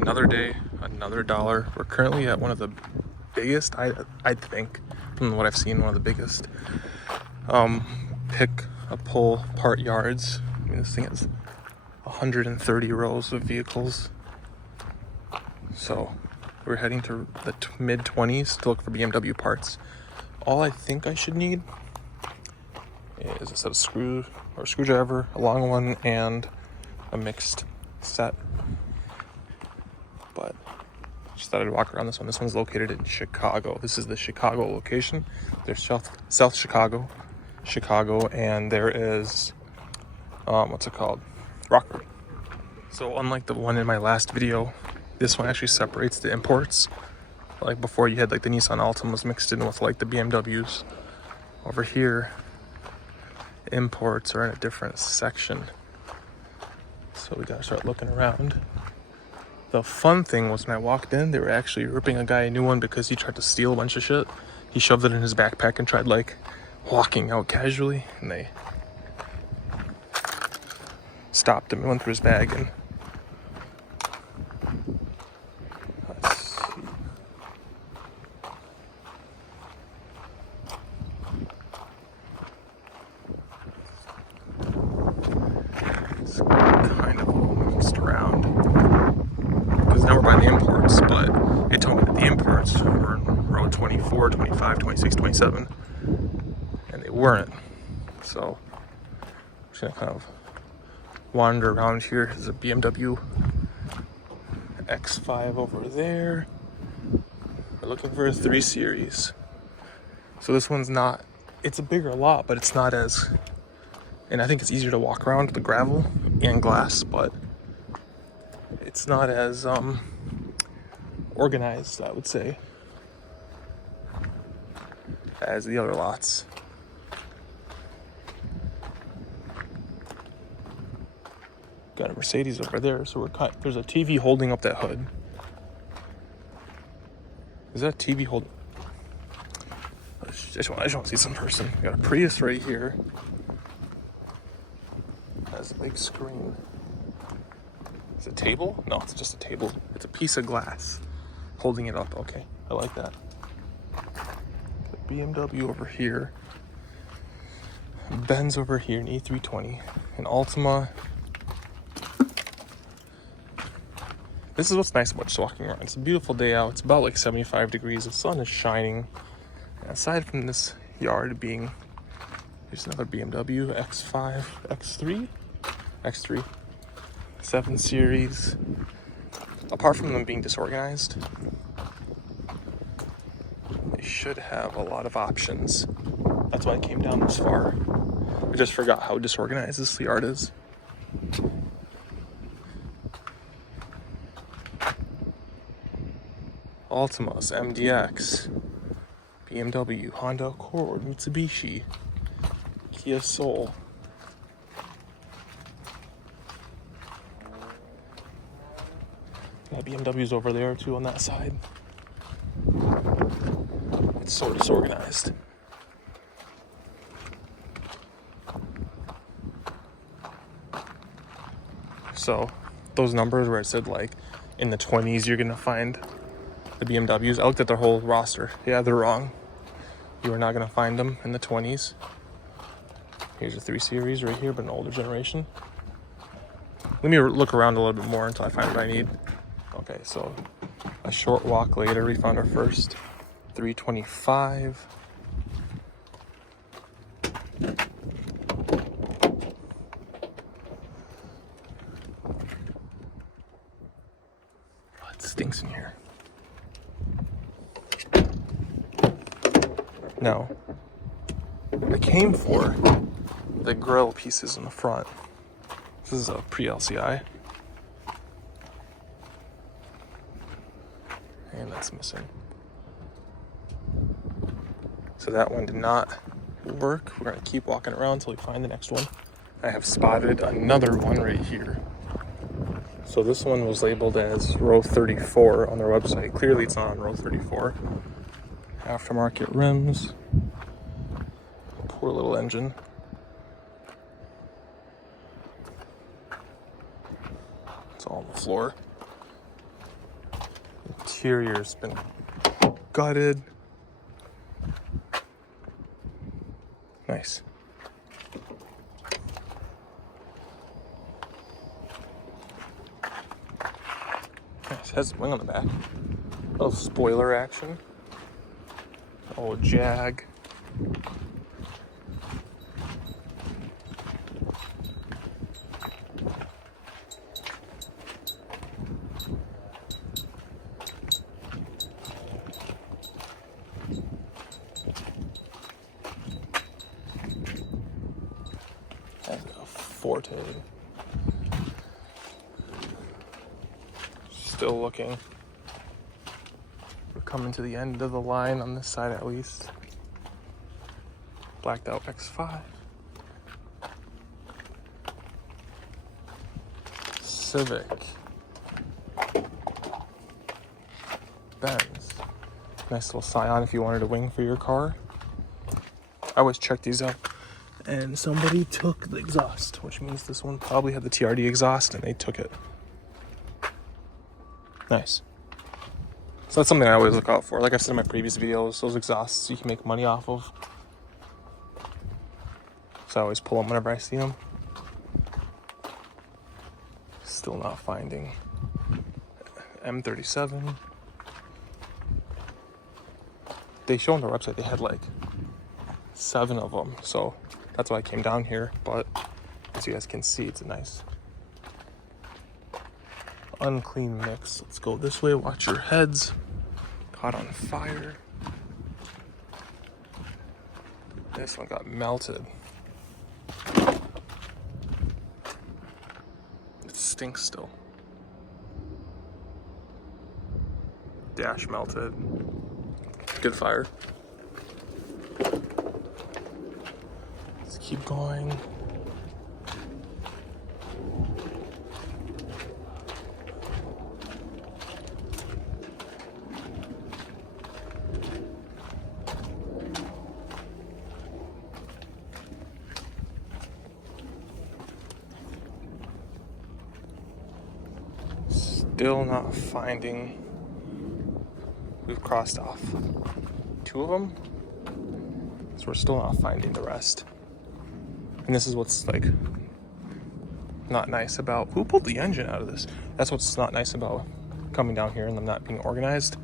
Another day, another dollar. We're currently at one of the biggest, I think, from what I've seen, one of the biggest pick a pull part yards. I mean, this thing has 130 rows of vehicles. So we're heading to the mid 20s to look for BMW parts. All I think I should need is a set of screwdriver, a long one, and a mixed set. But just thought I'd walk around this one. This one's located in Chicago. This is the Chicago location. There's South Chicago, and there is Rockford. So unlike the one in my last video, this one actually separates the imports. Like before, you had like the Nissan Altimas mixed in with like the BMWs. Over here, imports are in a different section. So we gotta start looking around. The fun thing was when I walked in, they were actually ripping a guy a new one because he tried to steal a bunch of shit. He shoved it in his backpack and tried like walking out casually, and they stopped him and went through his bag. And let's see. It's kind of all mixed around because now we're buying the imports, but it told me that the imports were in row 24, 25, 26, 27, and they weren't. So I'm just gonna kind of wander around here. There's a BMW X5 over there. We're looking for a 3 Series. So this one's not, it's a bigger lot, but it's not as, and I think it's easier to walk around the gravel and glass, but it's not as organized, I would say, as the other lots. Got a Mercedes over there, so there's a TV holding up that hood. Is that a TV holding? I just want to see some person. Got a Prius right here. Has a big screen. Is it a table? No, it's just a table. It's a piece of glass holding it up. Okay, I like that. The BMW over here. Benz over here, an E320. An Altima. This is what's nice about just walking around. It's a beautiful day out. It's about like 75 degrees. The sun is shining. And aside from this yard being, there's another BMW X5, X3, 7 Series. Apart from them being disorganized, they should have a lot of options. That's why I came down this far. I just forgot how disorganized this yard is. Altimas, MDX, BMW, Honda Accord, Mitsubishi, Kia Soul. Got BMWs over there too on that side. It's so disorganized. So those numbers where it said like in the 20s you're gonna find the BMWs, I looked at their whole roster. Yeah, they're wrong. You are not gonna find them in the 20s. Here's a 3 Series right here, but an older generation. Let me look around a little bit more until I find what I need. Okay, so a short walk later, we found our first 325. Oh, it stinks in here. No. I came for the grill pieces in the front. This is a pre-LCI. And that's missing. So that one did not work. We're gonna keep walking around until we find the next one. I have spotted another one right here. So this one was labeled as row 34 on their website. Clearly it's not on row 34. Aftermarket rims. Poor little engine. It's all on the floor. Interior's been gutted. Nice. Nice. Has a wing on the back. Little spoiler action. Old Jag. That's a Forte. Still looking. We're coming to the end of the line on this side at least. Blacked out X5. Civic. Benz. Nice little Scion if you wanted a wing for your car. I always check these out. And somebody took the exhaust, which means this one probably had the TRD exhaust and they took it. Nice. So that's something I always look out for. Like I've said in my previous videos, those exhausts you can make money off of. So I always pull them whenever I see them. Still not finding M37. They show on their website they had like 7 of them. So that's why I came down here. But as you guys can see, it's a nice unclean mix. Let's go this way. Watch your heads. Caught on fire. This one got melted. It stinks still. Dash melted. Good fire. Let's keep going. Still not finding. We've crossed off 2 of them, so we're still not finding the rest. And this is what's like not nice about, who pulled the engine out of this? That's what's not nice about coming down here and them not being organized,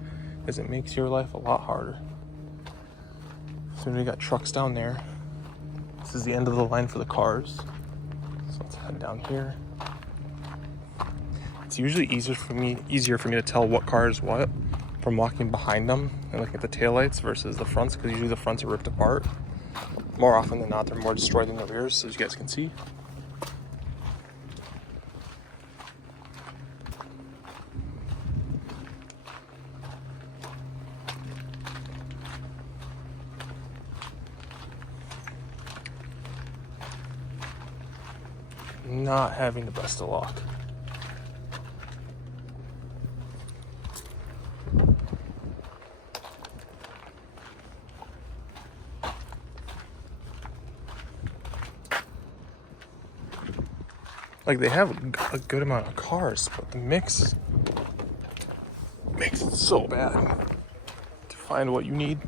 is it makes your life a lot harder. So we got trucks down there. This is the end of the line for the cars. So let's head down here. It's usually easier for me to tell what car is what from walking behind them and looking at the taillights versus the fronts, because usually the fronts are ripped apart. More often than not, they're more destroyed than the rears, as you guys can see. Not having the best of luck. Like, they have a good amount of cars, but the mix makes it so bad to find what you need.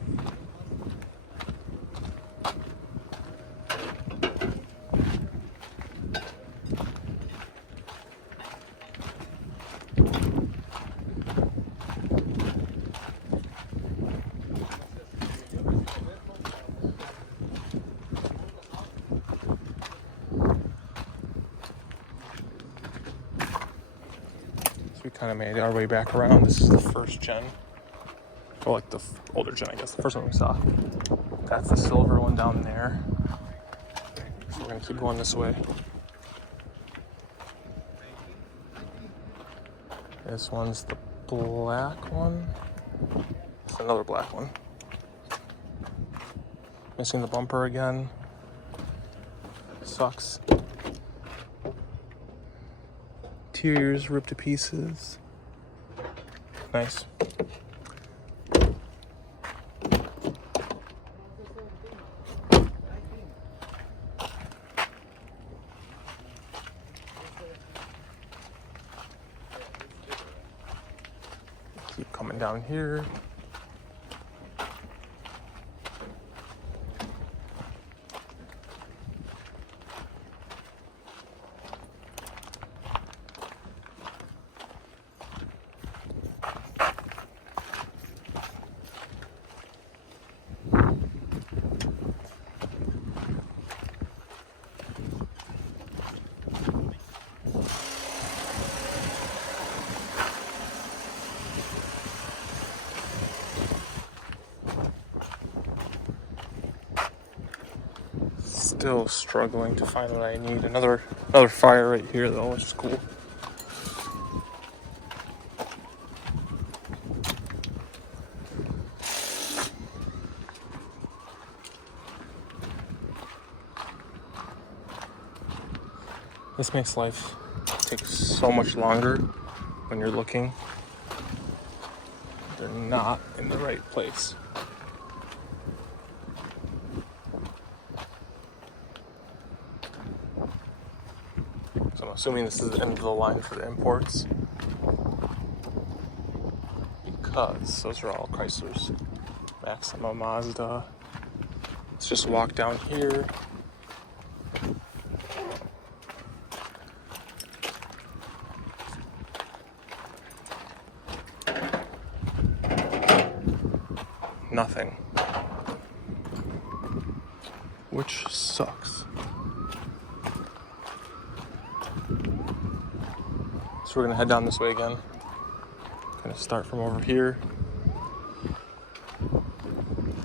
We kind of made our way back around. This is the first gen, or like the older gen, I guess, the first one we saw. That's the silver one down there. So we're gonna keep going this way. This one's the black one. It's another black one. Missing the bumper again. Sucks. Interior's ripped to pieces. Nice. Keep coming Going down here. Still struggling to find what I need. Another fire right here though, which is cool. This makes life take so much longer when you're looking. They're not in the right place. So I'm assuming this is the end of the line for the imports, because those are all Chryslers, Maxima, Mazda. Let's just walk down here. Nothing. Which sucks. So we're gonna head down this way again. Gonna start from over here.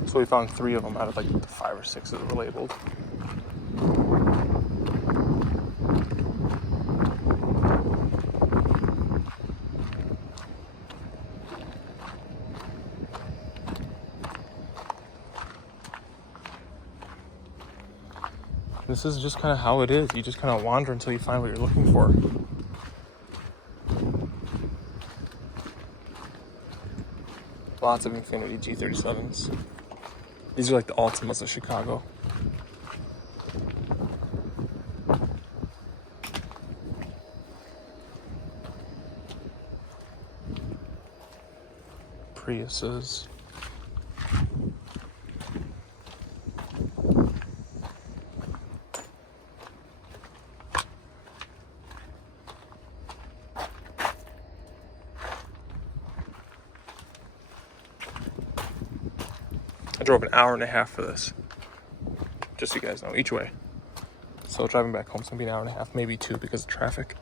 So we found 3 of them out of like the 5 or 6 that were labeled. This is just kind of how it is. You just kind of wander until you find what you're looking for. Lots of Infiniti G37s. These are like the Altimas of Chicago. Priuses. I drove an hour and a half for this. Just so you guys know, each way. So driving back home is gonna be an hour and a half, maybe 2 because of traffic.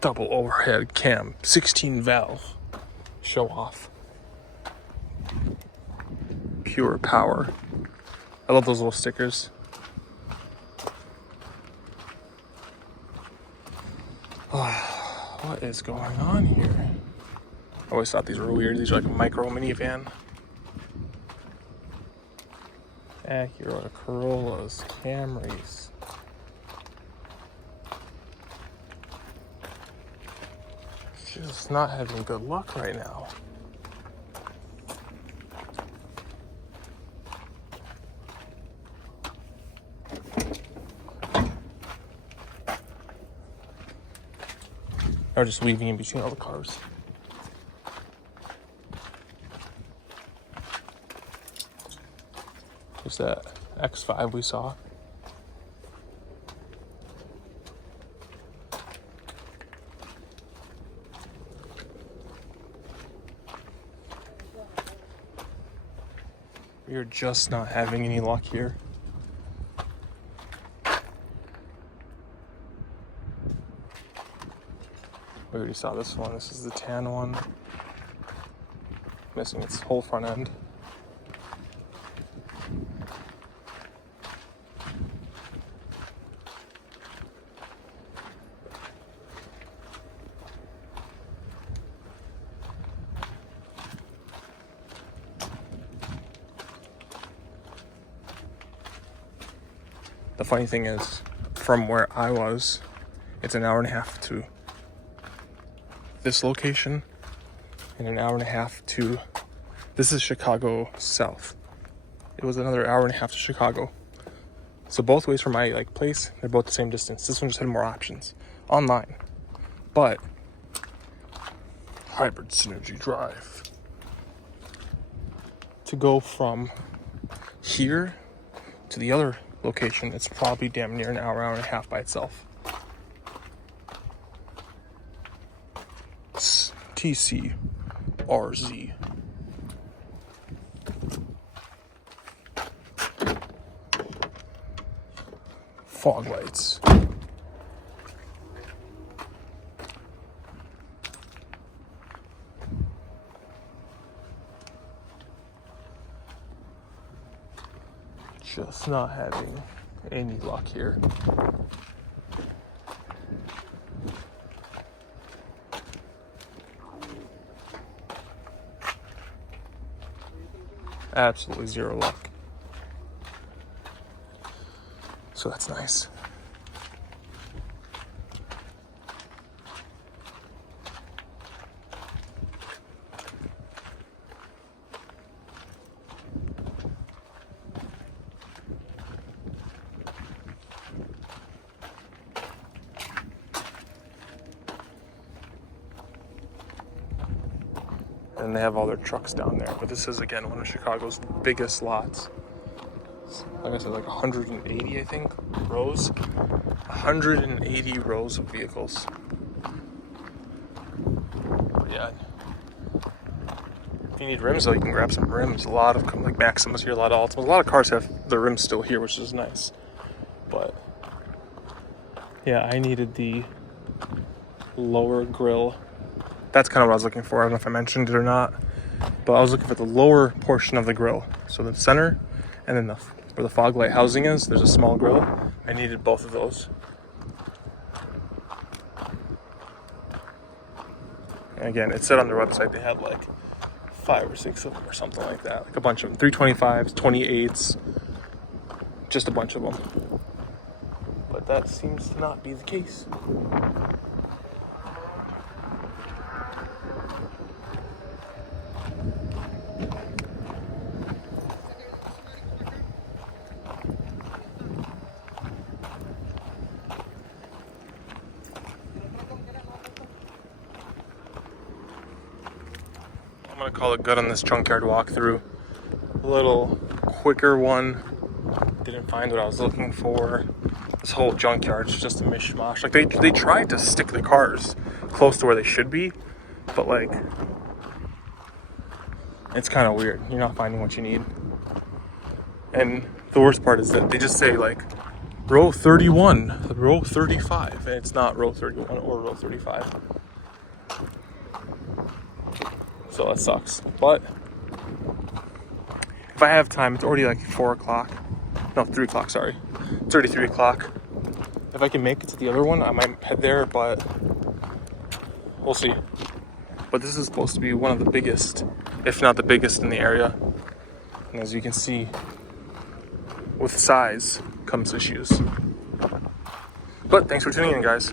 Double overhead cam, 16 valve. Show off. Pure power. I love those little stickers. What is going on here? I always thought these were weird. These are like a micro minivan. Acura, Corollas, Camrys. Just not having good luck right now. Or just weaving in between all the cars. There's that X5 we saw. We are just not having any luck here. We already saw this one. This is the tan one. Missing its whole front end. The funny thing is, from where I was, it's an hour and a half to this location, and an hour and a half to, this is Chicago South. it was another hour and a half to Chicago. So both ways from my like place, they're both the same distance. This one just had more options online. But Hybrid Synergy Drive. To go from here to the other location, it's probably damn near an hour, hour and a half by itself. It's TCRZ. Fog lights. Just not having any luck here. Absolutely zero luck. So that's nice. And they have all their trucks down there. But this is, again, one of Chicago's biggest lots. Like I said, like 180, I think, rows. 180 rows of vehicles. But yeah. If you need rims, though, you can grab some rims. A lot of, like, Maximas here, a lot of Altimas. A lot of cars have the rims still here, which is nice. But, yeah, I needed the lower grille. That's kind of what I was looking for. I don't know if I mentioned it or not, but I was looking for the lower portion of the grille. So the center, and then where the fog light housing is, there's a small grille. I needed both of those. And again, it said on their website they had like 5 or 6 of them or something like that. Like a bunch of them. 325s, 28s, just a bunch of them. But that seems to not be the case. I'm gonna call it good on this junkyard walkthrough. A little quicker one. Didn't find what I was looking for. This whole junkyard's just a mishmash. Like they tried to stick the cars close to where they should be, but like it's kind of weird. You're not finding what you need. And the worst part is that they just say like row 31, row 35, and it's not row 31 or row 35. So that sucks. But if I have time, it's already like 4 o'clock. No, 3 o'clock, sorry. It's already 3 o'clock. If I can make it to the other one, I might head there, but we'll see. But this is supposed to be one of the biggest, if not the biggest in the area. And as you can see, with size comes issues. But thanks for tuning in, guys.